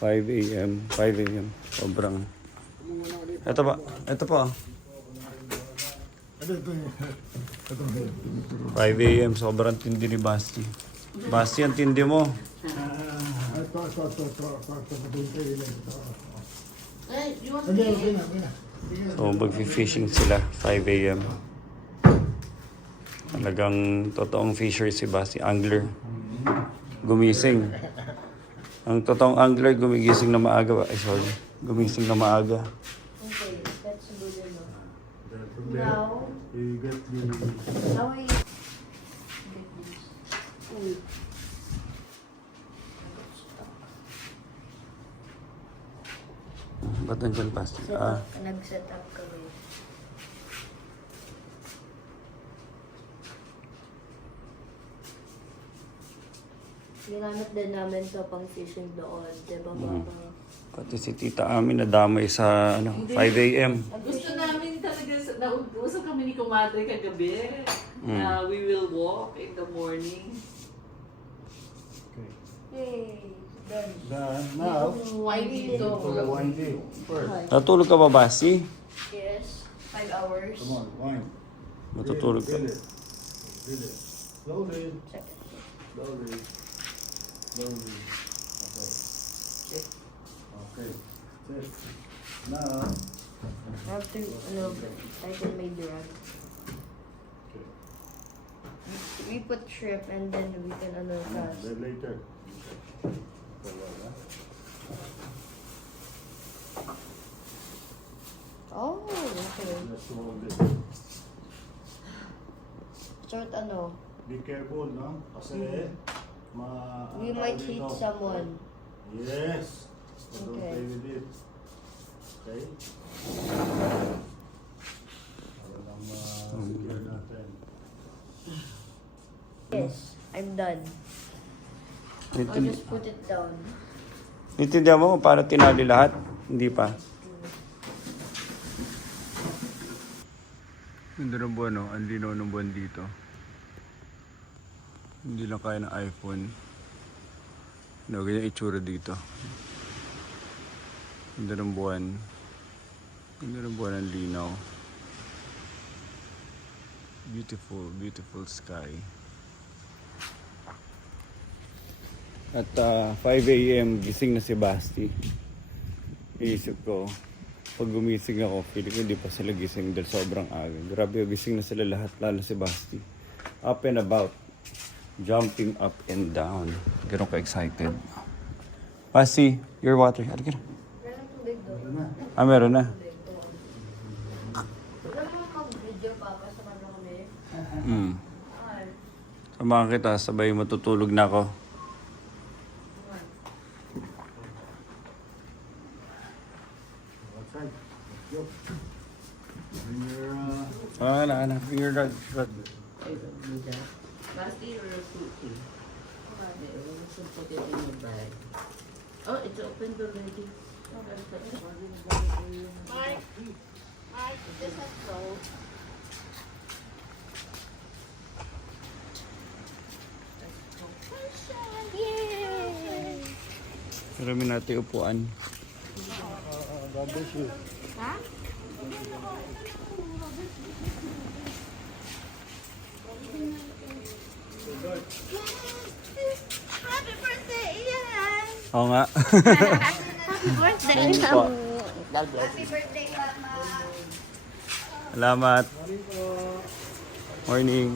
5 a.m. 5 a.m. Sobrang. Ito pa. Ito pa. 5 a.m. Sobrang tindi ni Basti. Basti, ang tindi mo. So, mag-fishing sila. 5 a.m. Talagang totoong fisher si Basti. Angler. Gumising. Ang totoong angler, gumigising na maaga. Ay, sorry. Gumising na maaga. Okay, that's good enough. Now, You get the... now I get this. Uy. Ba't nandiyan Basti? Nag-set up kami. Ginamit din namin to pang fishing doon, diba Papa? Pati si Tita Ami nadamay sa 5 a.m. Gusto namin talaga, nausap kami ni Kumadre kagabi na we will walk in the morning. Yay! Done. Now, Wine dito. wine day. First. Natulog ka ba, Basti? Yes, 5 hours. Come on, wine. Matutulog ka. Feel it. Feel it. Slowly. Check it. Slowly. Slowly. Okay. Okay. Sit. Now. I have to, tighten my drag. Okay. We put shrimp and then we can, cast. Then later. Oh, okay. Just hold it. Short, Be careful, no? Kasi we might hit someone. Yes. So don't Okay. play with it. Okay? Para lang ma-secure natin. Yes, I'm done. I'll just put it down. Intindihan mo kung paano tinali lahat? Hindi pa. Ganda ng buwan, no? Ang linaw ng buwan dito. Hindi lang kaya ng iPhone. No, ganyan itsura dito. Ganda ng buwan. Ganda ng buwan, ang linaw. Beautiful, beautiful sky. At 5 a.m. gising na si Basti. Iisip ko, pag gumising ako, feeling ko hindi pa sila gising dahil sobrang aga. Grabe, gising na sila lahat, lalo si Basti. Up and about. Jumping up and down. Ganun ka-excited. Basti, your water. Ano ka na? Meron tubig doon. Meron na. Alam mo mag-video pa, kasama na kami. Ay, Samahan kita, sabay matutulog na ako. Outside. Let's go. Bring your... Finger guard. Basti or fruity? So put it in your bag. Oh, it's open already. Mike, this has salt. Yay! Marami natin upuan. God bless you. Ha? Happy birthday, Ian! Oo nga. Happy birthday! Thank you po. Happy birthday, Mama! Salamat. Morning.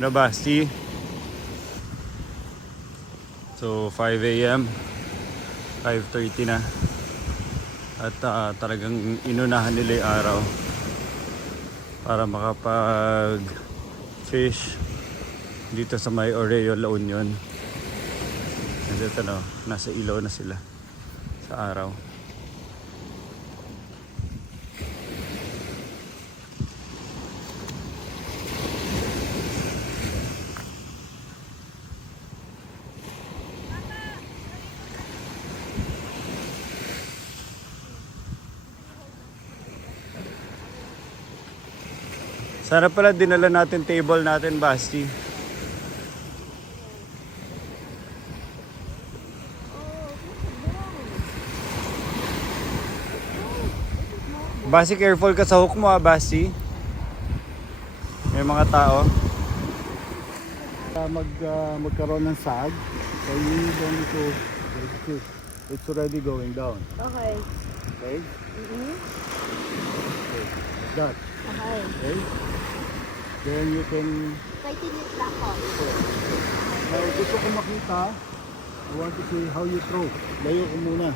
Ano ba, see? So 5 a.m. 5:30 na. At talagang inunahan nila yung araw para makapag fish dito sa may Oreo La Union. And ito no, nasa ilaw na sila sa araw. Sana pala dinala natin table natin, Basti. Basti, careful ka sa hook mo, Basti. May mga tao. Magkaroon ng sag. So you need only to it's already going down. Okay. Okay? Mm-hmm. Okay. Like that. Okay. Okay? Then you can Tighten it back up. now gusto ko makita. I want to see how you throw. Layo ko muna.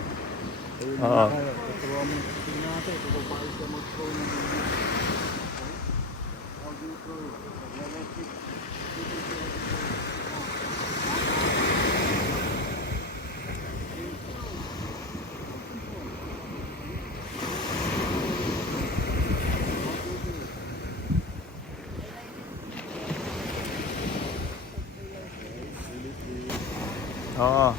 Ayun Oo. na kaya. Throw mo. Tingnan natin kung paano ka mag-throw ng how do you throw it? Let it. Oo.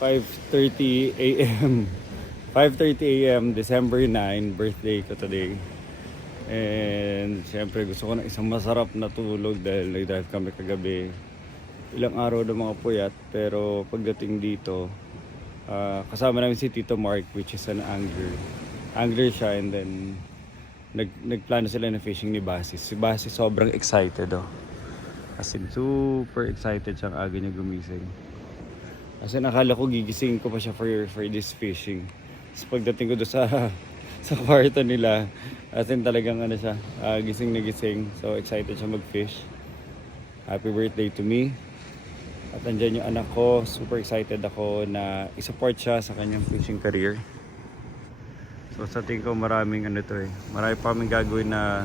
$5:30 a.m. 5:30 a.m. December 9, birthday ko today. And syempre gusto ko ng isang masarap na tulog dahil nag-drive kami kagabi. Ilang araw na mga puyat, pero pagdating dito, kasama namin si Tito Mark, which is an angler. Angler siya, and then nagplano sila na fishing ni Basi. Si Basi sobrang excited oh. As in, super excited siyang aga niya gumising. As in, akala ko gigising ko pa siya for this fishing. Tapos pagdating ko doon sa kwarto nila, as in talagang ano siya, gising na gising. So excited siya mag-fish. Happy birthday to me. At andyan yung anak ko, super excited ako na isupport siya sa kanyang fishing career. So sa tingin ko maraming ano to eh. Marami pa kaming gagawin na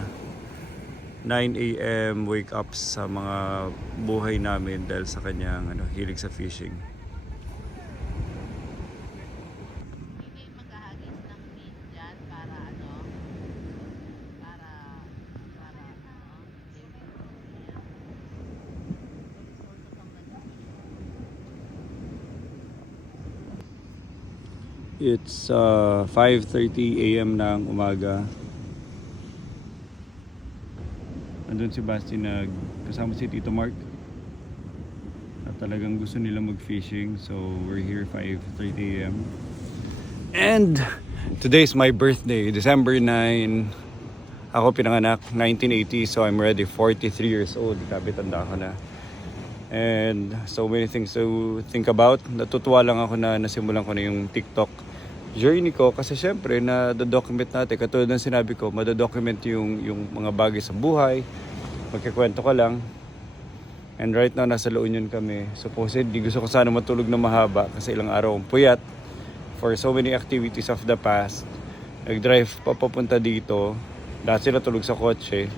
9 a.m. wake up sa mga buhay namin dahil sa kanyang hilig sa fishing. It's 5:30 a.m. ng umaga. Andun si Basti kasama si Tito Mark. At talagang gusto nila mag-fishing. So we're here 5:30 a.m. And today's my birthday, December 9. Ako pinanganak 1980, so I'm already 43 years old. Grabe, tanda ko na. And so many things to think about. Natutuwa lang ako na nasimulan ko na yung TikTok journey ko kasi syempre na-document natin. Katulad ng sinabi ko, madadocument yung mga bagay sa buhay. Magkikwento ka lang. And right now, nasa La Union kami. Supposedly, gusto ko sana matulog na mahaba kasi ilang araw akong puyat for so many activities of the past. Nag-drive papunta dito. Lahat sila tulog sa kotse.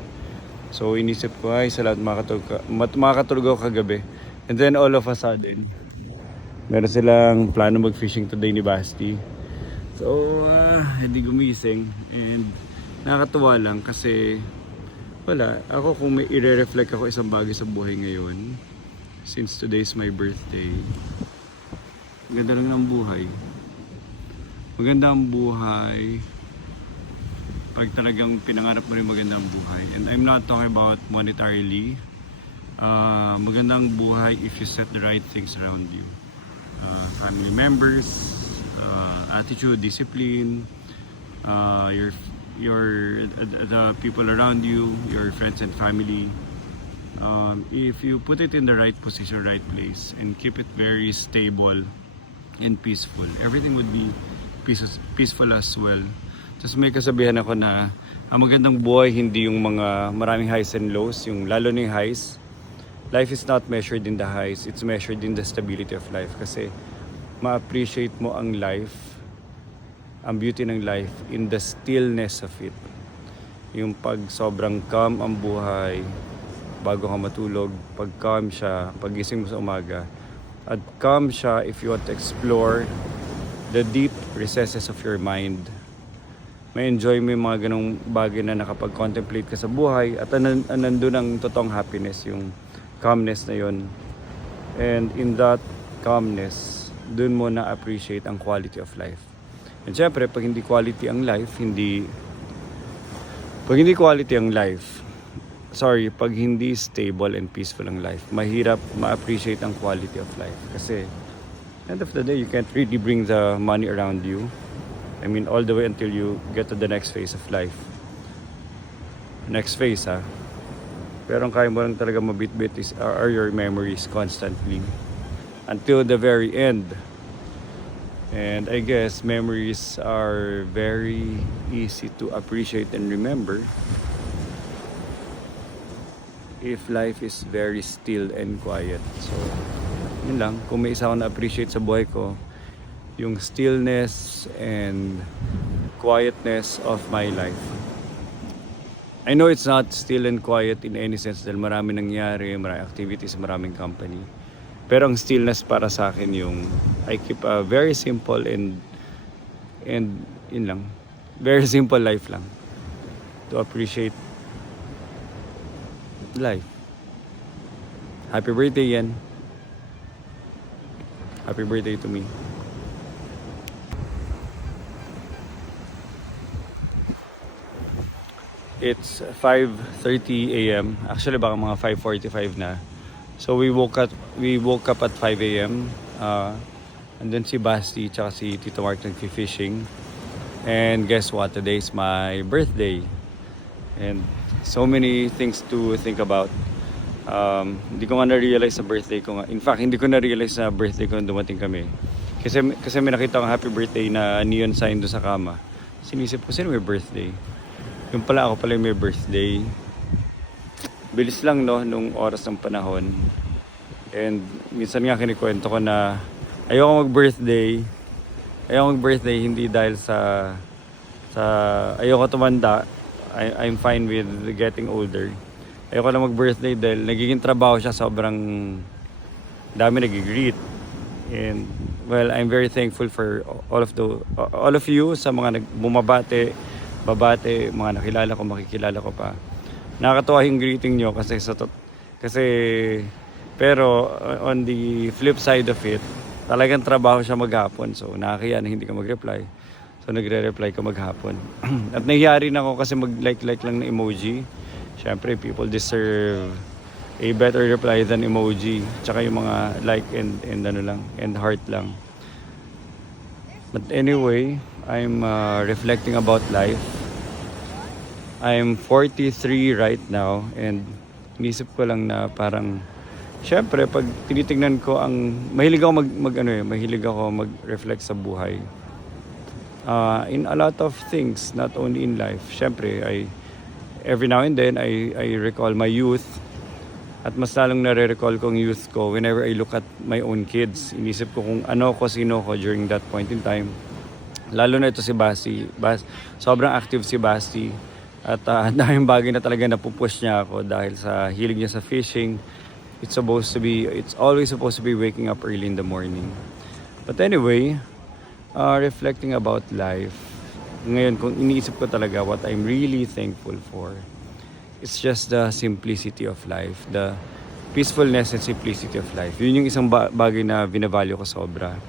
So inisip ko, ay salamat makakatulog ako kagabi. And then all of a sudden, meron silang plano mag-fishing today ni Basti. So hindi gumising. And nakakatuwa lang kasi wala, ako kung may i-reflect ako isang bagay sa buhay ngayon, since today is my birthday, maganda lang ng buhay. Maganda ang buhay pag talagang pinangarap mo rin magandang buhay. And I'm not talking about monetarily. Magandang buhay if you set the right things around you. family members, attitude, discipline, the people around you, your friends and family. If you put it in the right position, right place, and keep it very stable and peaceful, everything would be peaceful as well. Just may kasabihan ako na ang magandang buhay hindi yung mga maraming highs and lows, yung lalo na yung highs. Life is not measured in the highs, it's measured in the stability of life. Kasi ma-appreciate mo ang life, ang beauty ng life in the stillness of it. Yung pag sobrang calm ang buhay, bago ka matulog, pag calm siya, pagising mo sa umaga. At calm siya if you want to explore the deep recesses of your mind. May enjoy mo yung mga ganong bagay na nakapag-contemplate ka sa buhay at nandun ang totoong happiness, yung calmness na yun. And in that calmness, dun mo na-appreciate ang quality of life. And syempre, pag hindi quality ang life, pag hindi stable and peaceful ang life, mahirap ma-appreciate ang quality of life. Kasi, end of the day, you can't really bring the money around you. I mean, all the way until you get to the next phase of life. Next phase, ha? Pero ang kaya mo lang talaga mabitbit are your memories constantly. Until the very end. And I guess memories are very easy to appreciate and remember if life is very still and quiet. So, yun lang. Kung may isa akong na-appreciate sa buhay ko, yung stillness and quietness of my life. I know it's not still and quiet in any sense dahil marami nangyari, maraming activities, maraming company. Pero ang stillness para sa akin yung I keep a very simple and yun lang. Very simple life lang. To appreciate life. Happy birthday, Yan. Happy birthday to me. It's 5:30 a.m. Actually, baka mga 5:45 na. So we woke up at 5 a.m. And then si Basti tsaka si Tito Mark nag-fishing. And guess what? Today is my birthday. And so many things to think about. Hindi ko nga na-realize sa birthday ko nga. In fact, hindi ko na-realize sa birthday ko nung dumating kami. Kasi may nakita akong happy birthday na neon sign doon sa kama. Sinisip ko, sino may birthday? Yung pala, ako pala yung may birthday. Bilis lang, no, nung oras ng panahon. And minsan nga kinikwento ko na ayoko mag-birthday. Hindi dahil sa ayoko tumanda. I'm fine with getting older. Ayoko lang mag-birthday dahil nagiging trabaho siya, sobrang dami nag-greet. And well, I'm very thankful for all of you sa mga bumabate, babate, mga nakilala ko, makikilala ko pa. Nakakatuwa yung greeting nyo kasi pero on the flip side of it, talagang trabaho siya maghapon. So nakakaya na hindi ka mag-reply. So nagre-reply ka maghapon. At nangyari na ako kasi mag-like lang ng emoji. Siyempre, people deserve a better reply than emoji. Tsaka yung mga like and heart lang. But anyway, I'm reflecting about life. I'm 43 right now and inisip ko lang na parang syempre pag tinitingnan ko mahilig ako mag-reflect sa buhay. In a lot of things, not only in life. Syempre, every now and then I recall my youth at mas lalong nare-recall ko ang youth ko whenever I look at my own kids. Inisip ko kung sino ko during that point in time. Lalo na ito si Basti. Sobrang active si Basti. At daming bagay na talaga napupush niya ako dahil sa hilig niya sa fishing. It's always supposed to be waking up early in the morning. But anyway, reflecting about life, ngayon kung iniisip ko talaga what I'm really thankful for, it's just the simplicity of life, the peacefulness and simplicity of life. Yun yung isang bagay na binavalue ko sobra.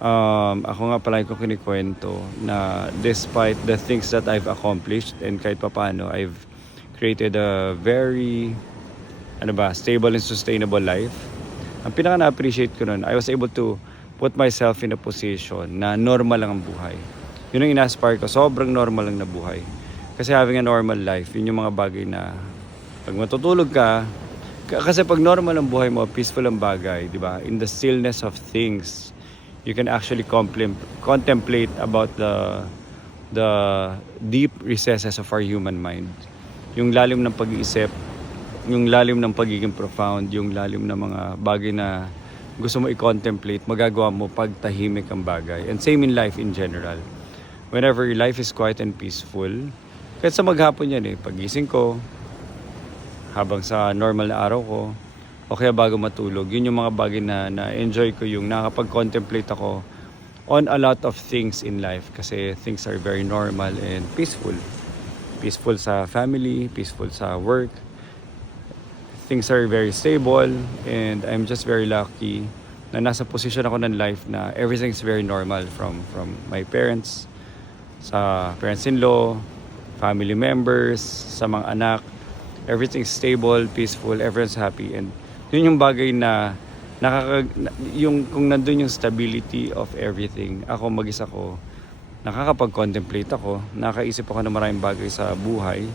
Ako nga pala ko kinikwento na despite the things that I've accomplished and kahit papano I've created a very stable and sustainable life. Ang pinaka na-appreciate ko nun, I was able to put myself in a position na normal lang ang buhay. Yun ang ina-aspire ko, sobrang normal lang na buhay. Kasi having a normal life, yun yung mga bagay na pag matutulog ka, kasi pag normal ang buhay mo, peaceful ang bagay, di ba? In the stillness of things, you can actually contemplate about the deep recesses of our human mind. Yung lalim ng pag-iisip, yung lalim ng pagiging profound, yung lalim ng mga bagay na gusto mo i-contemplate, magagawa mo pag tahimik ang bagay. And same in life in general. Whenever your life is quiet and peaceful, kahit sa maghapon yan pagising ko, habang sa normal na araw ko, o kaya bago matulog, yun yung mga bagay na enjoy ko, yung nakapag-contemplate ako on a lot of things in life kasi things are very normal and peaceful. Peaceful sa family, peaceful sa work. Things are very stable and I'm just very lucky na nasa position ako ng life na everything is very normal from my parents, sa parents-in-law, family members, sa mga anak. Everything's stable, peaceful, everyone's happy. And yun yung bagay na yung kung nandun yung stability of everything, ako mag-isa ko, nakakapag-contemplate ako, nakaisip ako ng maraming bagay sa buhay.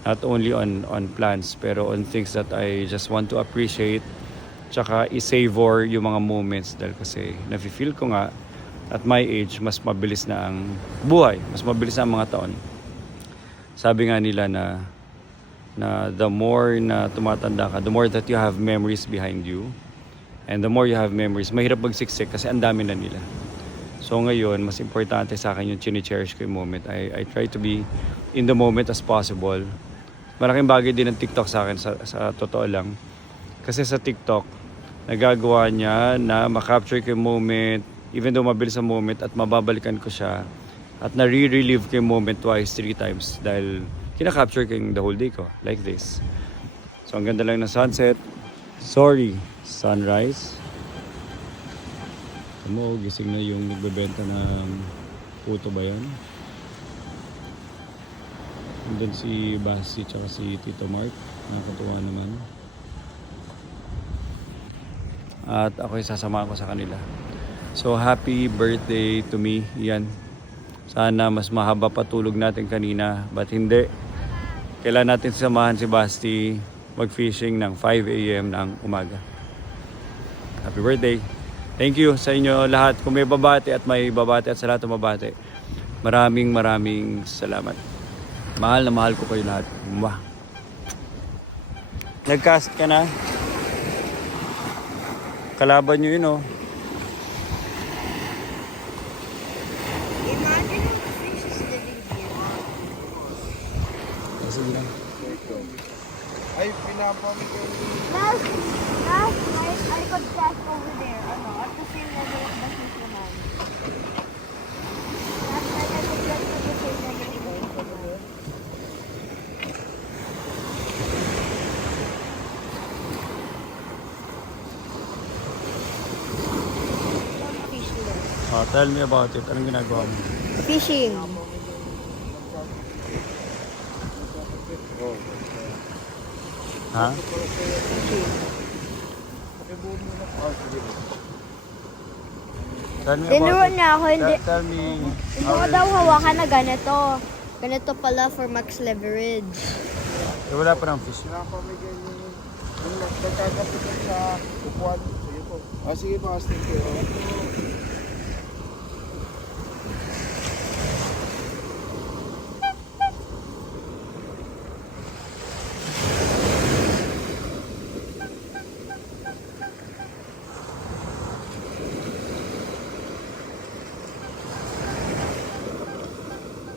Not only on plans, pero on things that I just want to appreciate. Tsaka i-savor yung mga moments dahil kasi nafe-feel ko nga at my age, mas mabilis na ang buhay, mas mabilis na ang mga taon. Sabi nga nila na the more na tumatanda ka, the more that you have memories behind you. And the more you have memories, mahirap magsiksik kasi ang dami na nila. So ngayon, mas importante sa akin yung chine-cherish ko yung moment. I try to be in the moment as possible. Malaking bagay din ng TikTok sa akin, sa totoo lang. Kasi sa TikTok, nagagawa niya na makapture ko yung moment, even though mabilis ang moment, at mababalikan ko siya. At nare-relive ko yung moment twice, 3 times. Dahil kinakapture ko yung the whole day ko, like this. So ang ganda lang ng sunset. Sorry, sunrise. Mo, gising na yung nagbebenta ng puto ba yan? And then si Basi tsaka si Tito Mark, nakakatuwa naman. At ako'y sasama ko sa kanila. So happy birthday to me, yan. Sana mas mahaba pa tulog natin kanina, but hindi. Kailan natin samahan si Basti mag-fishing ng 5 a.m. ng umaga. Happy birthday! Thank you sa inyo lahat. Kung may babati at may babati at sa lahat ng mabati, maraming salamat. Mahal na mahal ko kayo lahat. Mwah. Nag-cast ka na? Kalaban nyo yun, oh. Imagine if the fish is living here. Sige lang. Ay, pinapamigay. Last night, I could cast over there, at the same level of the fish naman. Last night, I could cast at the same level of the fish naman. Fish lure. Oh, tell me about it. Anong ginagawa mo? Fishing. Ha? Tell me Tinuro about it. niya ako, hindi. Tell me. Hindi ko daw hawakan na ganito. Ganito pala for max leverage. Eh, wala pa ng fish. Pinapamigay niyo. Yung nagkakapitan sa upuan. Sige po. Sige po, thank you.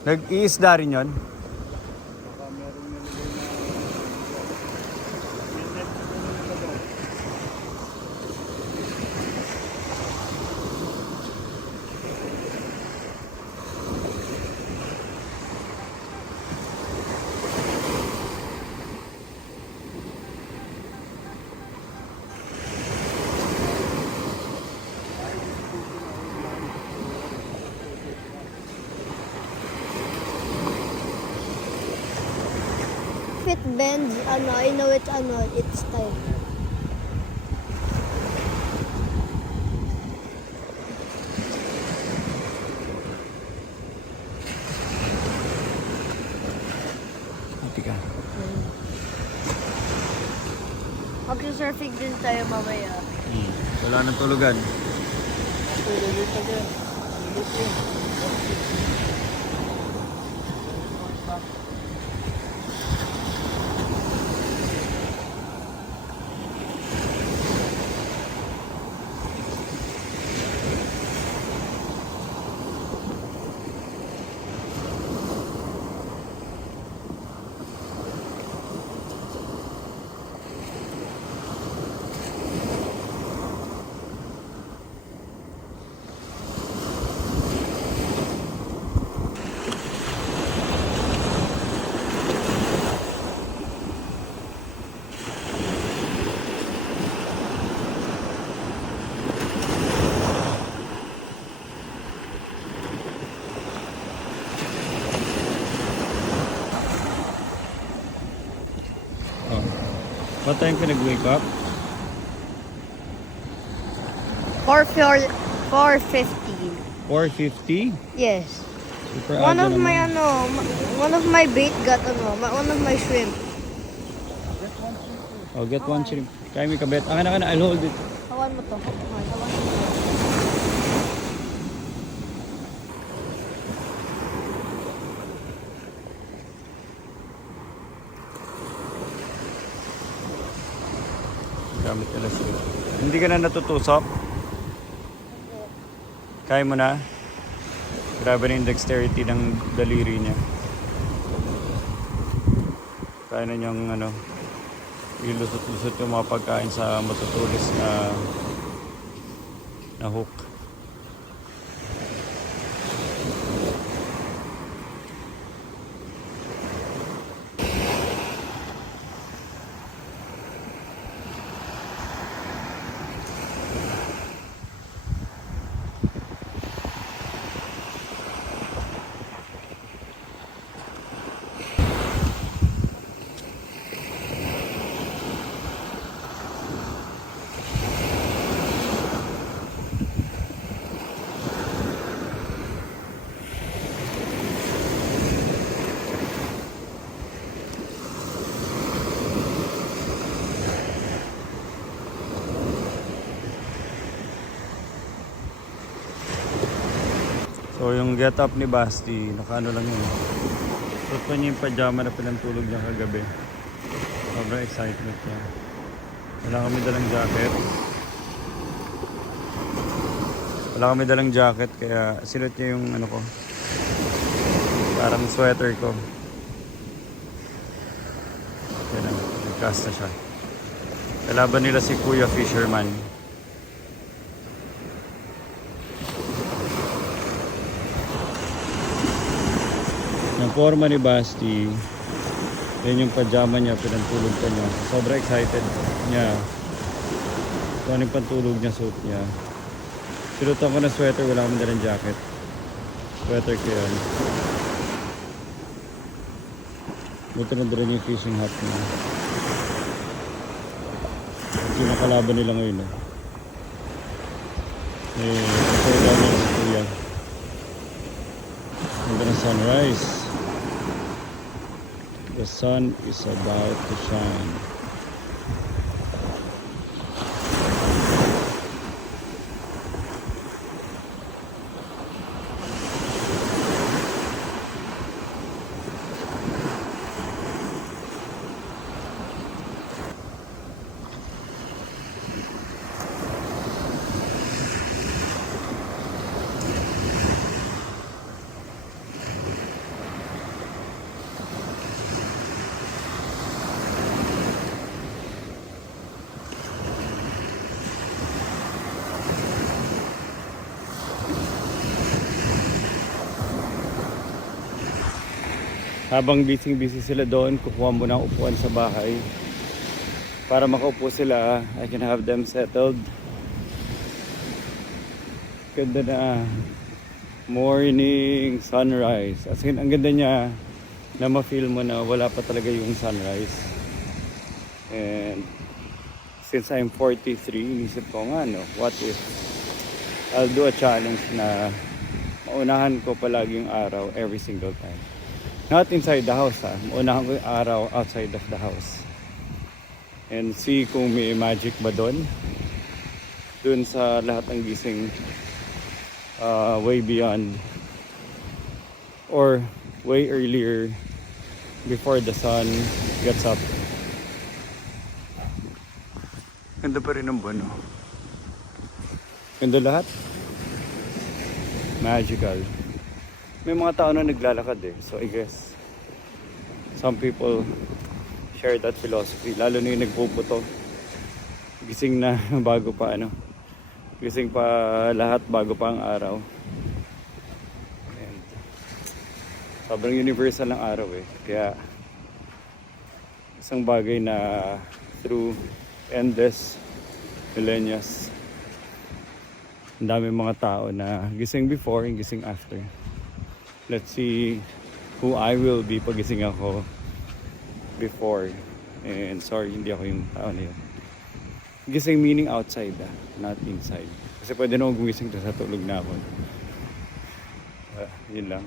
Nag-iisda rin yun? Baka meron nilagay na net po nila daw. If it bends, I know it's time. Mag-surfing din tayo mamaya. Wala nang tulugan. Okay, lilit again. Lilit yun. Oh. What time ka nag-wake up? 4:15. 4:50? Yes. Super One aga of my naman. one of my bait got one of my shrimp. Oh, get one shrimp. Kaya may kabet. Akin na, I'll hold it. Hawan mo to. Hawan mo to. Gamit nila sila. Hindi ka na natutusok? Kaya mo na? Grabe na yung dexterity ng daliri niya. Kaya na niyang ilusot-lusot yung mga pagkain sa matutulis na hook. So yung get up ni Basti, nakaano lang yun. Suot pa niya yung pajama na pinantulog niya kagabi. Sobrang excitement niya. Wala kami dalang jacket kaya sinuot niya yung parang sweater ko. Yan na, nagcast na siya. Kalaban nila si Kuya Fisherman. Yung forma ni Basti, yan yung pajama niya, pinantulog pa niya. Sobrang excited niya. Kung ano yung pantulog niya, suit niya. Sinutan ko na sweater, wala akong dalang jacket. Sweater ko yun. Buti na dala yung fishing hat niya. Yung nakalaban nila ngayon. Ito yung dami si Kuya. Ganda ng sunrise. The sun is about to shine. Habang busy sila doon, kukuha mo ng upuan sa bahay para makaupo sila. I can have them settled. Ganda na morning sunrise. As in, ang ganda niya na ma-feel mo na wala pa talaga yung sunrise. And since I'm 43, inisip ko nga, what if I'll do a challenge na maunahan ko palagi yung araw every single time. Not inside the house, maunahan ko yung araw outside of the house. and see kung may magic ba doon. Doon sa lahat ng gising way beyond or way earlier before the sun gets up. Ganda pa rin ang buwan, no? Ganda lahat. Magical. May mga tao na naglalakad eh. So I guess some people share that philosophy. Lalo na yung nagpuputo. Gising na bago pa ano. Gising pa lahat bago pa ang araw. And sobrang universal ang araw eh. Kaya isang bagay na through endless millennia, ang dami mga tao na gising before and gising after. Let's see who I will be pag gising ako before. And sorry, hindi ako yung tao na yun. Gising meaning outside, not inside. Kasi pwede na akong gumising sa tulog na ako. Yun lang.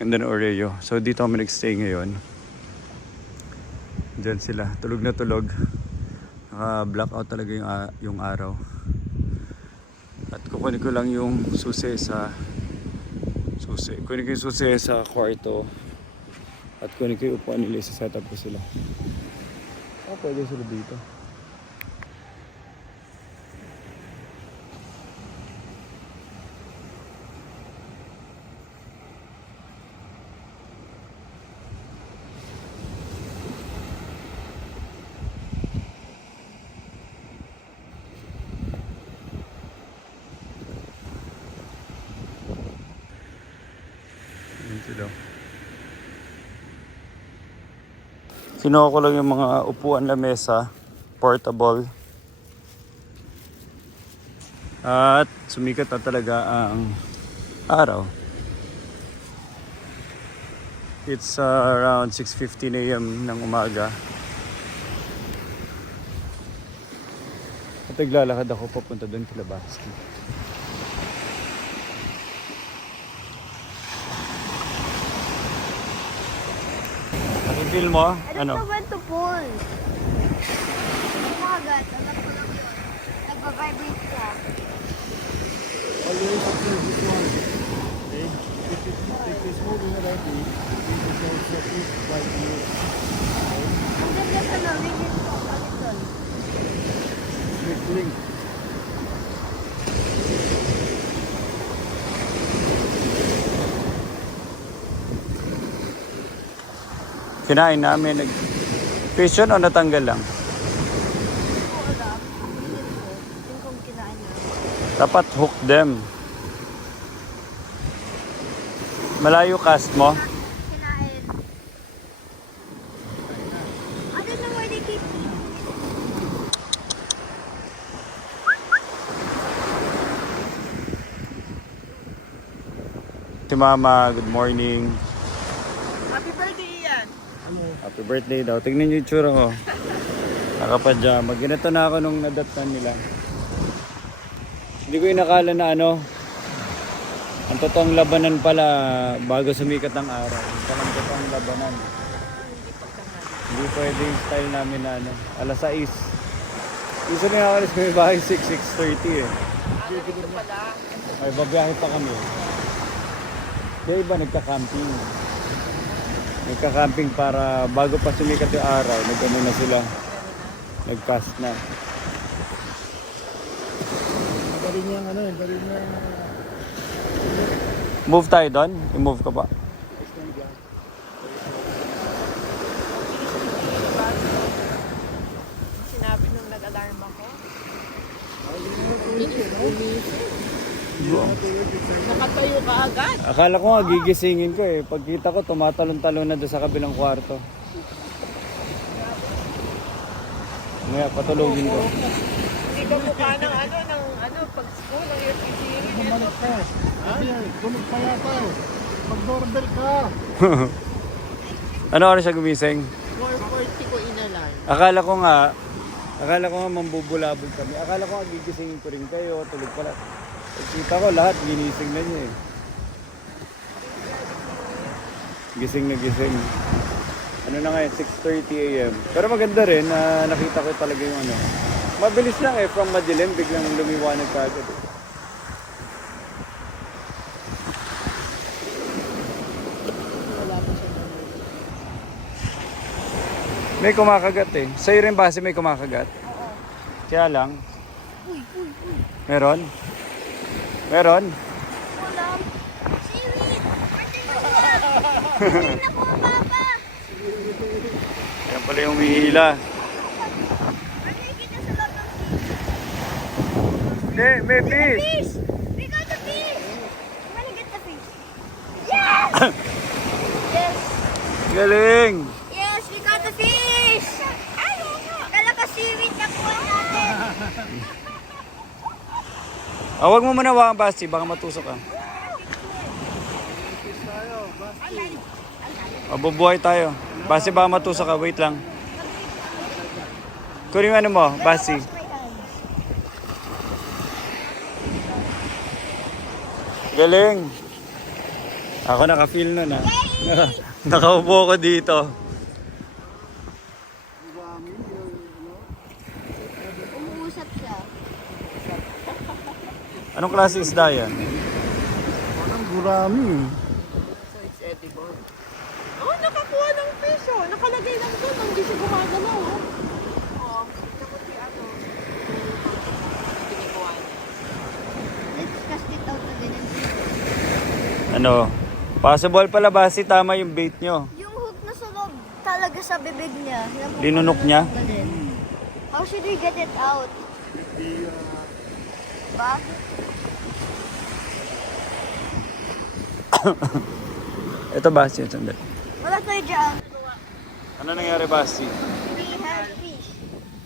And then Oreo. So dito kami nagstay ngayon. Diyan sila, tulog na tulog. Naka-blackout talaga yung araw. At kukunin ko lang yung susi sa kunin ko yung susi sa kwarto. At kunin ko yung upuan nila, isa-set up ko sila. Pwede sila dito. Kinuha ko lang yung mga upuan na mesa, portable. At sumikat na talaga ang araw. It's around 6:15 AM ng umaga. At naglalakad ako papunta doon kila Basti. Feel mo? Ano? I went to pool. Kumagat. Alam ko lang yun. Nagpa-vibrate siya. Always observe this one. Okay? If it's moving already, this is also pushed by you. And then there's ano, rigid ko. Bakit doon? Quick link. Kinain namin. Fish yun o natanggal lang? Hindi ko alam. Rigid ko. Yung kung kinain na. Dapat hook them. Malayo cast mo? Kinain. I don't know where they keep eating. Si Mama, good morning. Happy birthday, Ian! Happy birthday daw. Tingnan niyo yung tsura ko. Nakapajama. Ginito na ako nung nadatnan nila. Hindi ko inakala na ano. Ang totoong labanan pala bago sumikat ang araw. Ito lang totoong labanan. Hindi pwede yung style namin na ano. Alas 6. Isa na yung alis kami bahay 6:30 eh. Dito pala. Ay, babiyahe pa kami. Kaya iba nagka-camping. Nagka-camping para bago pa sumikat yung araw, nagkano na sila. Nag-cast na. Bali niya ano, bali niya. Move tayo doon? I-move ka pa. Sinabi nung nag-alarm ako. Nakatayo ka agad. Akala ko nga gigisingin ko eh. Pagkita ko, tumatalon-talon na doon sa kabilang kwarto. Ngayon, patulogin ko. Hindi ka mukha ng pag school, ng air conditioning. Bumalik ka. Bumalik pa yata. Mag-doorbell ka. Ano oras siya gumising? 4:40 ko inalarm. Akala ko nga mambubulabog kami. Akala ko nga gigisingin ko rin kayo. Tulog pala. Pagkita ko lahat, ginising na niya eh. Gising na gising. Ano na ngayon, 6:30 a.m. Pero maganda rin na nakita ko talaga yung ano. Mabilis lang eh, from madilim, biglang lumiwanag ka agad eh. May kumakagat eh. Sa'yo rin ba may kumakagat? Oo. Kaya lang. Uy, uy, uy. Meron? Meron? Ulam. Seaweed! Seaweed na po, Papa! Ayan pala yung umihila. Ano yung kita sa loob ng May fish? fish! Fish! We got the fish! You wanna get the fish? Yes! Yes! Galing! Yes, we got the fish! Kala ka seaweed na po natin. Huwag mo muna hawakan, Basti, baka matusok ka. Bubuhay tayo. Basti, baka matusok ka. Wait lang. Kunin yung ano mo, Basti. Wash my hands. Galing. Ako naka-feel nun ah. Nakaupo ko dito. Umuusap siya. Anong klase isda yan? Parang gurami. So it's edible. Oh, nakakuha ng fish oh. Nakalagay lang doon. Hindi siya gumagalaw oh. Oh, tapos si ano. Ginagawa niya. Let's cast it out again and see. Ano? Possible pala Basti, tama yung bait nyo. Yung hook na sa loob talaga sa bibig niya. Yan po Linunok pala niya? natanggalin. How should we get it out? Ba? Ito Basti, sandali. Wala tayo dyan. Ano nangyari Basti? We have fish.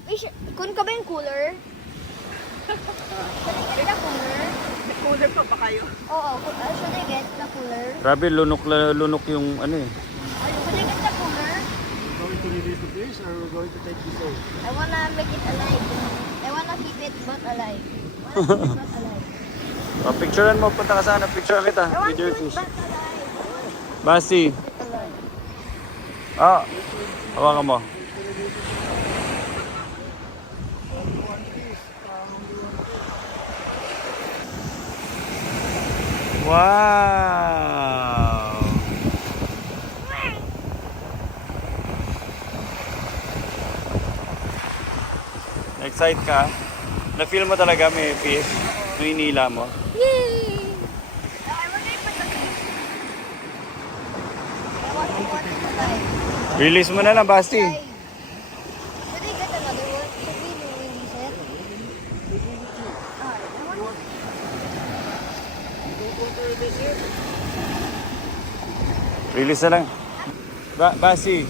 Fish, kun ka ba yung cooler? Should I get the cooler? May cooler pa ba kayo? Oo, should I get the cooler? Grabe, lunok yung ano eh. Should I get the cooler? Going to release the fish or we're going to take this home? I wanna make it alive. I wanna keep it but alive. I wanna keep it but alive. Picturean mo, punta ka sana. Picture kita I want with your to keep fish. it but alive. Basti. But alive. Ah, hawakan mo. Wow! Excited ka? Na-feel mo talaga may fish? Nung inila mo? Yay! I wanna put the fish. I want to put it alive. Release mo na lang, Basti. Alive. Should I get another one? Should we release it? Alright, I want Release na lang. Basti.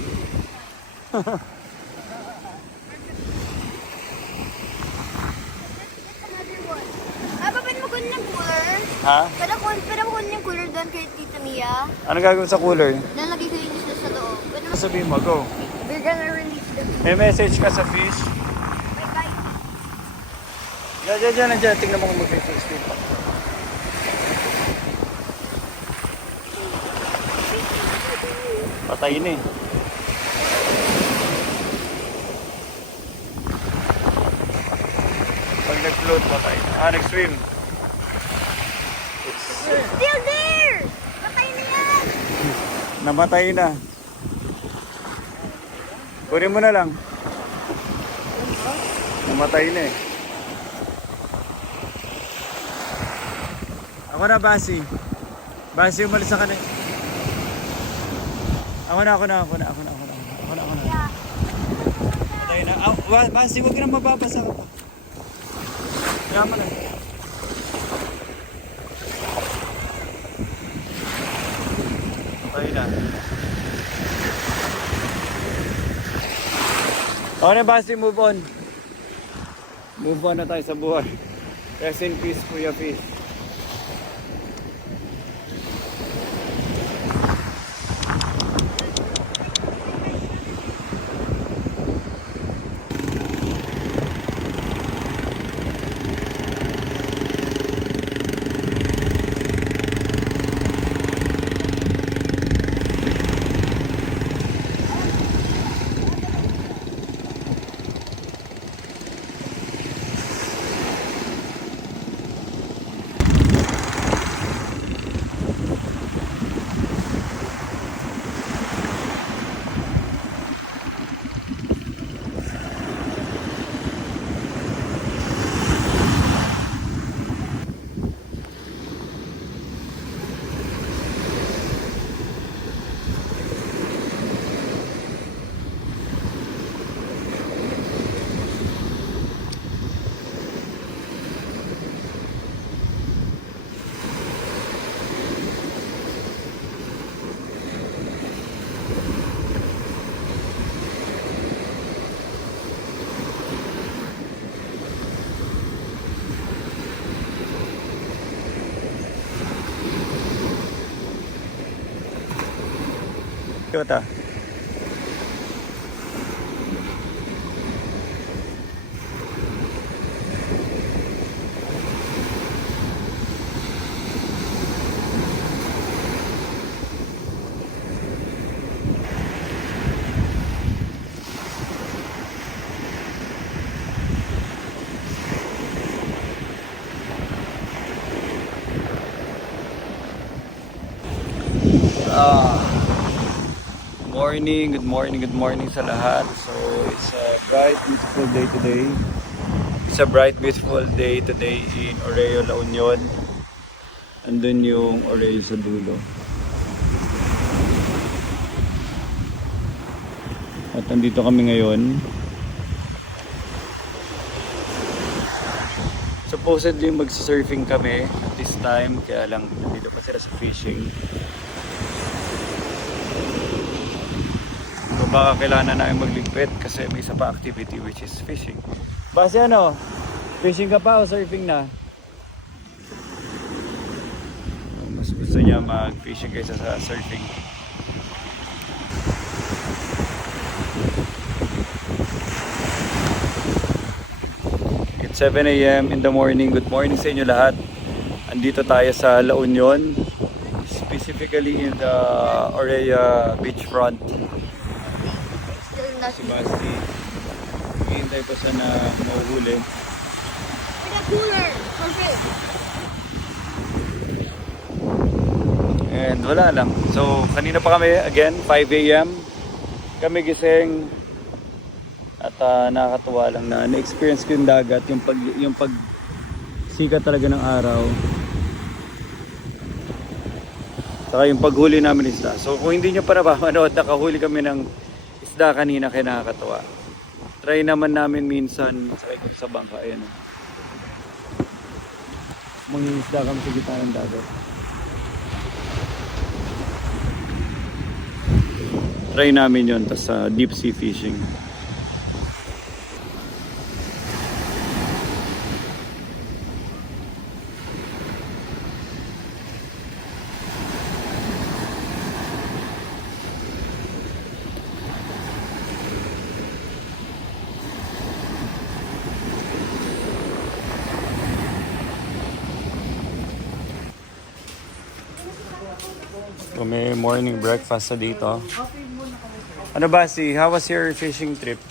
another one. Papain mo kunin yung cooler. Ha? Pwede mo kunin yung cooler doon kay Tita Mia. Ano gagawin sa cooler? Lalagay ko yung isda sa loob. Pwede mo, Sabihin mo, go. we're gonna release them. May message ka sa fish? Bye-bye. Diyan. Tingnan mo kung mag-face pa. Patay na eh. Pag nag-float, patay na. Nag-swim. Still there! Patay na yan! Namatay na. Kunin mo na lang. Namatay na eh. Ako na, Basi. Basi, umalis na ka na. Ako na. Yeah. Patay na. Basi, huwag ka na mababasa ka pa. Kaya mo na. Patay na. Ako na, Basi, move on. Move on na tayo sa buhay. Rest in peace, Kuya Fish. ikot ah. Good morning sa lahat. So, it's a bright, beautiful day today. It's a bright, beautiful day today in Oreo, La Union. Andun yung Oreo sa dulo. At andito kami ngayon. Supposedly mag-surfing kami at this time, kaya lang nandito pa sila sa fishing. So baka kailangan na namin magligpit kasi may isa pa activity which is fishing. Base ano? Fishing ka pa o surfing na? Mas gusto niya mag-fishing kaysa sa surfing. It's 7 AM in the morning. Good morning sa inyo lahat. Andito tayo sa La Union, specifically in the Orea beachfront. Si Basti, hihintay pa siya na mahuhuli. With a cooler. Perfect. And wala lang. So kanina pa kami again, 5 AM. Kami gising. At nakakatuwa lang na na-experience ko yung dagat, yung pag sikat talaga ng araw. Saka yung paghuli namin isda. So kung hindi nyo pa napapanood, nakahuli kami ng isda kanina, kaya nakakatuwa. Try naman namin minsan sa bangka. Ayan. Mangingisda kami sa gitna ng dagat. Try namin yun, tas deep sea fishing. So may morning breakfast sa dito. Ano Basti, how was your fishing trip?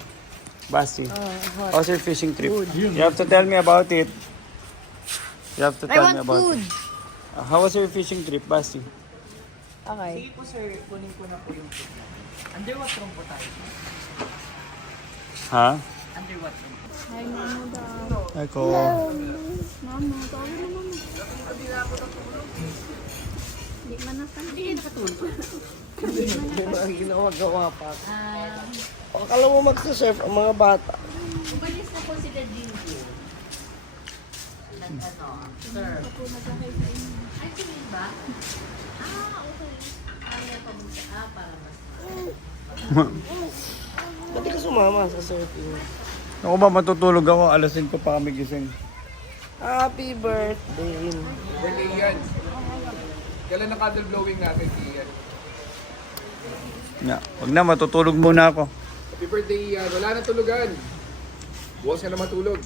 Basti, how was your fishing trip? You have to tell me about it. You have to tell me about it. How was your fishing trip, Basti? Okay. Sige po sir, kunin ko na po yung underwater po tayo. Ha? Underwater. Hi, mama daw. Ay ko. Mama, tawag na mama. Hindi man Hindi nakatulog. May mga ginawa-gawa pa. Akala mo magsasurf ang mga bata. Umalis na po sila Jinju. Nag-ano, sir. Ay, sinin ba? Okay. Ayaw pa mo para mas. Ba't di ka sumama sa surfing? Ako ba matutulog ako? Alasin ko pa kami gising. Happy birthday. Birthday yan. Kailan na candle blowing natin, Ian? Yeah. Wag na, matutulog muna ako. Happy birthday, Ian. Wala na tulugan. Bukas ka na matulog.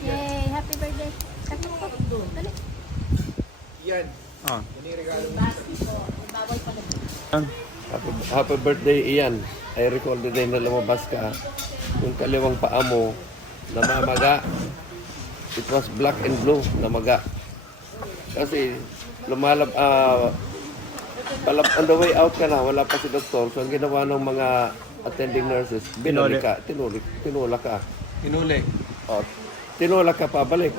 Yay, happy birthday. Kasi ko doon. Dali. Ian, Ah. yan yung regalo mo. Happy birthday, Ian. I recall the day na lumabas ka. Yung kaliwang paa mo, namamaga. It was black and blue, namaga. Kasi on the way out ka na, wala pa si doktor. So ang ginawa ng mga attending nurses, binalik ka, tinulak ka. Hinuli. O, tinulak ka pabalik.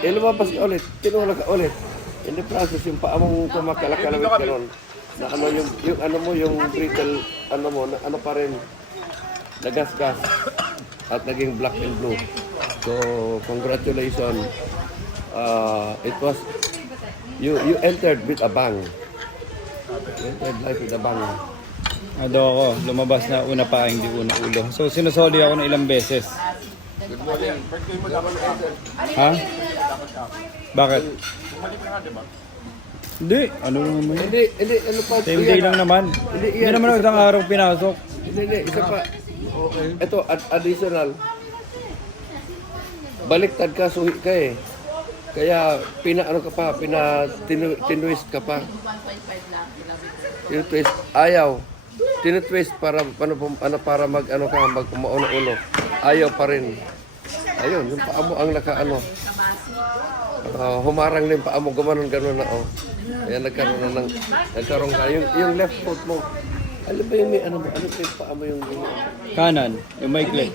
Lumabas ka ulit, tinulak ka ulit. In the process, yung paa mong kumakalawit ka nun, na ano yung ano mo, yung brittle, ano mo, na ano pa rin, nagasgas at naging black and blue. So, congratulations. It was, you entered with a bang. You entered life with a bang. Ado ako, lumabas na una pa, hindi una ulo. So sinusoli ako ng ilang beses. Good morning. Birthday mo dapat, Eden. Ha? Bakit? Bumalik ka nga, di ba? Hindi, ano naman yun? Hindi, ano pa? Same day lang naman. Hindi yan, naman ako isang araw pinasok. Hindi, isa pa. Ito, additional. Baliktad ka, suhi ka eh. Kaya, tinwist ka pa. Tinutwist, ayaw. Tinutwist para, para mag mauno-uno. Ayaw pa rin. Ayun, yung paa mo ang humarang na yung paa mo, gumanon-ganon na, oh. Kaya nagkaroon ka. Yung left foot mo, alam ba yung may ano ba yung paa mo yung Kanan, yung maikli.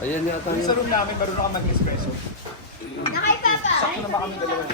ayan yata Sa yun. room namin, meron ako mag-espresso. Nakay Papa. Sakto naman kami dalawa.